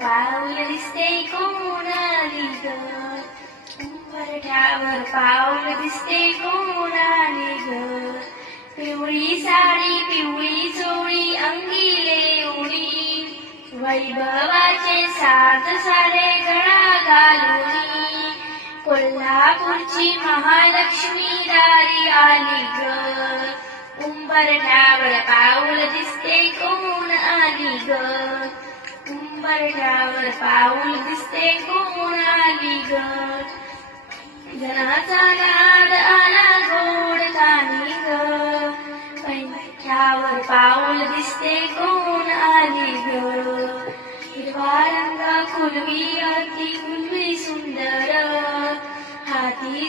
पाऊल दिसते कोणाली ग पाऊल दिसते कोणाली ग पिवळी साडी पिवळी चोळी अंगिले ओळी वैभवाचे सात सारे गळा घालून कोल्हापूरची महालक्ष्मी दारी उंबरठ्यावर पाऊल दिसते कोण आली ग? उंबरठ्यावर पाऊल दिसते कोण आली ग? जनाचा नाद आला गोड कानी ग. पंख्यावर पाऊल दिसते कोण आली ग? हिरवा रंग कुलवी अति कुलवी सुंदर. हाती